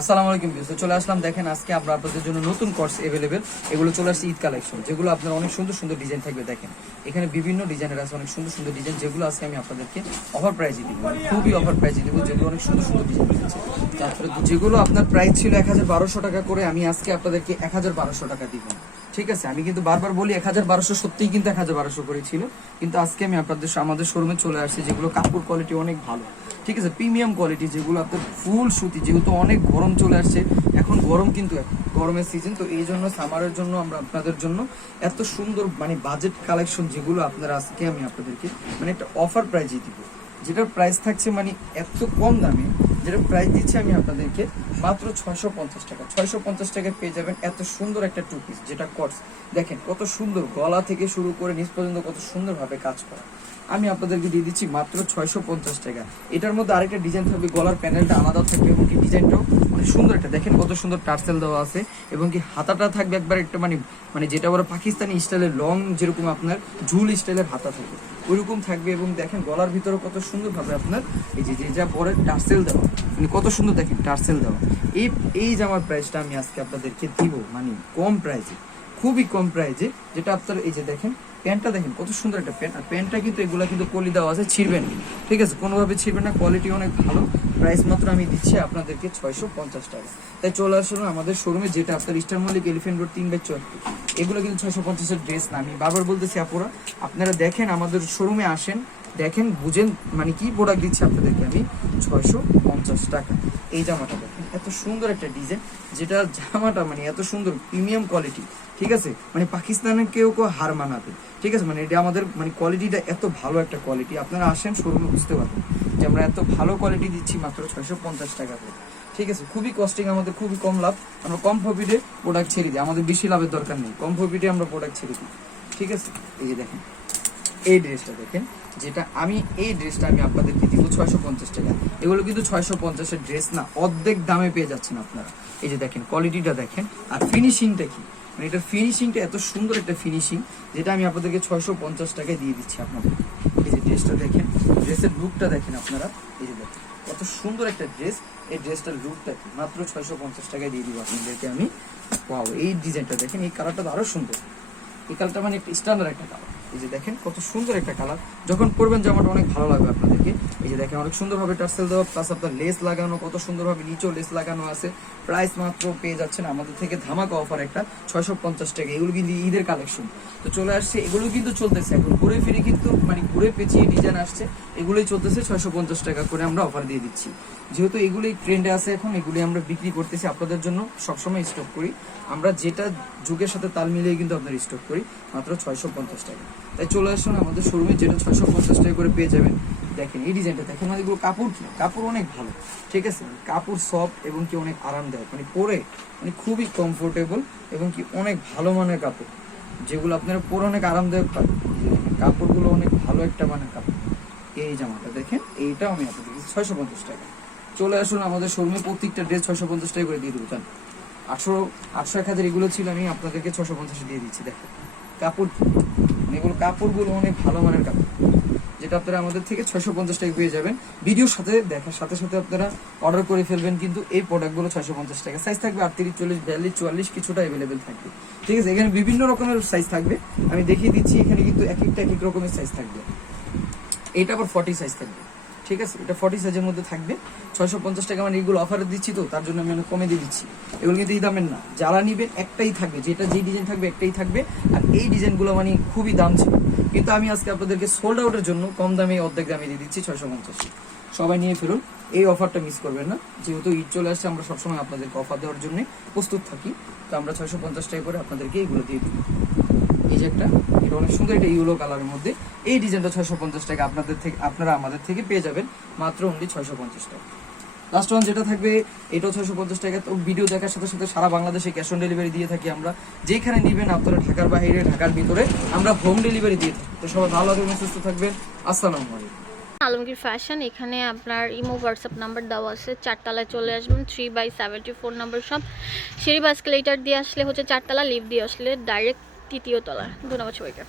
আসসালামু আলাইকুম ভিউয়ার্স, চলে আসলাম। দেখেন আজকে আমরা আপনাদের জন্য নতুন কোর্স अवेलेबल, এগুলো চলে আসছে ঈদ কালেকশন, যেগুলো আপনার অনেক সুন্দর সুন্দর ডিজাইন থাকবে। দেখেন এখানে বিভিন্ন ডিজাইনের আছে, অনেক সুন্দর সুন্দর ডিজাইন, যেগুলো আজকে আমি আপনাদেরকে অফার প্রাইসে দিব, খুবই অফার প্রাইসে দিব, যেগুলো অনেক সুন্দর সুন্দর ডিজাইন আছে। তারপরে যেগুলো আপনার প্রাইস ছিল 1200 টাকা করে, আমি আজকে আপনাদেরকে 1200 টাকা দিব। ঠিক আছে, আমি কিন্তু বারবার বলি 1200, সত্যিই কিন্তু 1200 করে ছিল, কিন্তু আজকে আমি আমাদের শোরুমে চলে আসছি, যেগুলো কাপড় কোয়ালিটি অনেক ভালো। ঠিক আছে, প্রিমিয়াম কোয়ালিটি, যেগুলো আপনার ফুল সুতি, যেহেতু অনেক গরম চলে আসছে এখন, গরম কিন্তু গরমের সিজন, তো এই জন্য সামারের জন্য আমরা আপনাদের জন্য এত সুন্দর বাজেট কালেকশন, যেগুলো আপনারা আজকে আমি আপনাদেরকে একটা অফার প্রাইজে দিব, যেটার প্রাইস থাকছে এত কম দামে, যেটার প্রাইস দিচ্ছি আমি আপনাদেরকে মাত্র 650 টাকা। 650 টাকায় পেয়ে যাবেন এত সুন্দর একটা টু পিস, যেটা কটস। দেখেন কত সুন্দর, গলা থেকে শুরু করে নিচ পর্যন্ত কত সুন্দরভাবে কাজ করা। আমি আপনাদেরকে দিয়ে দিচ্ছি মাত্র 650 টাকা। এটার মধ্যে আরেকটা ডিজাইন থাকবে, গলার প্যানেলটা আলাদা থাকবে, এবং কি ডিজাইনটাও অনেক সুন্দর একটা, দেখেন কত সুন্দর টার্সেল দেওয়া আছে, এবং কি হাতাটা থাকবে একবার একটা যেটা বলে পাকিস্তানি স্টাইলের লং, যেরকম আপনার ঝুল স্টাইলের হাতা থাকবে ওইরকম থাকবে। এবং দেখেন গলার ভিতরে কত সুন্দরভাবে আপনার এই যে যা পরে টার্সেল দেওয়া, কত সুন্দর, দেখেন টার্সেল দেওয়া। এই জামার প্রাইসটা আমি আজকে আপনাদেরকে দিব কম প্রাইসে, খুবই কম প্রাইসে, যেটা আপনার এই যে দেখেন প্যান্টটা, দেখেন কত সুন্দর একটা প্যান্ট, আর প্যান্টটা কিন্তু এগুলো কিন্তু কলি দেওয়া আছে, ছিঁড়বেন না। ঠিক আছে, কোনোভাবে ছিঁড়বেন না, কোয়ালিটি অনেক ভালো। প্রাইস মাত্র আমি দিচ্ছি আপনাদেরকে 650 টাকা। তাই চলে আসুন আমাদের শোরুমে, যেটা আপনার ইস্টার মল্লিক, এলিফ্যান্ট রোড 3/4। এগুলো কিন্তু 650-এর ড্রেস না, আমি বারবার বলতেছি আপুরা, আপনারা দেখেন আমাদের শোরুমে আসেন, দেখেন বুঝেন কি প্রোডাক্ট দিচ্ছে আপনাদেরকে আমি 650 টাকা। এই জামাটা দেখেন এত সুন্দর একটা ডিজাইন, যেটা জামাটা এত সুন্দর প্রিমিয়াম কোয়ালিটি। ঠিক আছে, পাকিস্তানের কেউ হার মানাবে। ঠিক আছে, এটা আমাদের কোয়ালিটিটা এত ভালো একটা কোয়ালিটি, আপনারা আসেন শোরুমে বুঝতে পারবেন যে আমরা এত ভালো কোয়ালিটি দিচ্ছি মাত্র 650 টাকা করে। ঠিক আছে, খুবই কস্টিং, আমাদের খুবই কম লাভ, আমরা কম প্রফিটে প্রোডাক্ট ছেড়ে দিই, আমাদের বেশি লাভের দরকার নেই, কম প্রফিটে আমরা প্রোডাক্ট ছেড়ে দিই। ঠিক আছে, এই যে দেখেন এই ড্রেসটা দেখেন, এই ড্রেসটা আমি আপনাদেরকে দিব 650 টাকা। এগুলো কিন্তু 650-এর ড্রেস না, অর্ধেক দামে পেয়ে যাচ্ছেন আপনারা। এই যে দেখেন কোয়ালিটিটা দেখেন, আর ফিনিশিংটা কি, এটার ফিনিশিংটা এত সুন্দর একটা ফিনিশিং, যেটা আমি আপনাদেরকে 650 টাকায় দিয়ে দিচ্ছি আপনাদের। এই যে ড্রেসটা দেখেন, ড্রেসের লুকটা দেখেন আপনারা, এই যে দেখেন কত সুন্দর একটা ড্রেস, এই ড্রেসটার লুকটা কি, মাত্র 650 টাকায় দিয়ে দিব আপনাদেরকে আমি। ওয়াও, এই ডিজাইনটা দেখেন, এই কালারটা আরো সুন্দর, এই কালারটা একটা স্ট্যান্ডার্ড একটা কালার। এই যে দেখেন কত সুন্দর একটা কালার, যখন পরবেন জামাটা অনেক ভালো লাগবে আপনাদেরকে। এই যে দেখেন অনেক সুন্দরভাবে টার্সেল দেওয়া, প্লাস আপনার লেস লাগানো, কত সুন্দরভাবে নিচেও লেস লাগানো আছে। প্রাইস মাত্র পেয়ে যাচ্ছেন আমাদের থেকে ধামাকা অফার একটা 650 টাকা। এগুলো কিন্তু ঈদের কালেকশন, তো চলে আসছে, এগুলো কিন্তু চলতেছে এখন ঘুরে ফিরে, কিন্তু ঘুরে পেঁচিয়ে ডিজাইন আসছে, এগুলোই চলতেছে 650 টাকা করে আমরা অফার দিয়ে দিচ্ছি। যেহেতু এগুলোই ট্রেন্ডে আছে এখন, এগুলি আমরা বিক্রি করতেছি আপনাদের জন্য, সবসময় স্টক করি আমরা, যেটা যুগের সাথে তাল মিলিয়ে কিন্তু আপনার স্টক করি মাত্র 650 টাকা। তাই চলে আসুন আমাদের শোরুমে, যেটা 650 টাকা করে পেয়ে যাবেন। দেখেন এই ডিজাইনটা দেখেন, এগুলো কাপড় কি, কাপড় অনেক ভালো। ঠিক আছে, কাপড় সফট এবং কি অনেক আরামদায়ক, পরে খুবই কমফোর্টেবল, এবং কি অনেক ভালো মানের কাপড়, যেগুলো আপনারা পরে অনেক আরামদায়ক পাবেন। কাপড়গুলো অনেক ভালো একটা কাপড়। এই জামাটা দেখেন, এইটাও আমি আপনাদের 650 টাকা। চলে আসুন আমাদের শোরুমে, প্রত্যেকটা ড্রেস 650 টাকা করে দিয়ে দেবো। 800-1000 এগুলো ছিল, আমি আপনাদেরকে 650 দিয়ে দিচ্ছি। দেখেন কাপড়, এগুলো কাপড়গুলো অনেক ভালো মানের কাপড়, যেটা আপনারা আমাদের থেকে 650 টাকা পেয়ে যাবেন। ভিডিওর সাথে দেখার সাথে সাথে আপনারা অর্ডার করে ফেলবেন, কিন্তু এই প্রোডাক্টগুলো 650 টাকা। সাইজ থাকবে 38, 40, 42, 44, কিছুটা অ্যাভেলেবেল থাকবে। ঠিক আছে, এখানে বিভিন্ন রকমের সাইজ থাকবে, আমি দেখিয়ে দিচ্ছি। এখানে কিন্তু এক এক রকমের সাইজ থাকবে। এটা আবার 40 সাইজ থাকবে। ঠিক আছে, এটা 40 সাইজের মধ্যে থাকবে। 650 টাকা এগুলো অফারে দিচ্ছি, তো তার জন্য আমি কমে দিয়ে দিচ্ছি। এগুলো কিন্তু এই দামের না, যারা নিবেন একটাই থাকবে, যেটা যেই ডিজাইন থাকবে একটাই থাকবে। আর এই ডিজাইনগুলো খুবই দাম ছিল, কিন্তু আমি আজকে আপনাদেরকে সোল্ড আউটের জন্য কম দামে, অর্ধেক দামে দিয়ে দিচ্ছি 650। সবাই নিয়ে ফেলুন, এই অফারটা মিস করবেন না। যেহেতু ঈদ চলে আসছে, আমরা সবসময় আপনাদেরকে অফার দেওয়ার জন্য প্রস্তুত থাকি, তো আমরা 650 টাকা করে আপনাদেরকে এইগুলো দিয়ে দিই। এই যে এটা অনেক সুন্দর, একটা ইয়েলো কালারের মধ্যে, এই ডিজাইনটা 650 টাকা আপনারা আমাদের থেকে পেয়ে যাবেন মাত্র অনলি 650 টাকা। লাস্ট ওয়ান যেটা থাকবে, এটাও 650 টাকা। তো ভিডিও দেখার সাথে সাথে সারা বাংলাদেশে ক্যাশ অন ডেলিভারি দিয়ে থাকি আমরা, যেখানে নেবেন আপনারা, ঢাকার বাইরে, ঢাকার ভিতরে আমরা হোম ডেলিভারি দিয়ে থাকি। তো সবাই ভালো থাকবেন, সুস্থ থাকবেন, আসসালামু আলাইকুম। আলমগীর ফ্যাশন, এখানে আপনার ইমো হোয়াটসঅ্যাপ নাম্বার দেওয়া আছে। 4 তলায় চলে আসবেন, 3/74 নম্বর শপ। সিঁড়ি বা এসকেলেটর দিয়ে আসলে 4 তলা, লিফট দিয়ে আসলে ডাইরেক্ট 3য় তলা। ধন্যবাদ সবাইকে।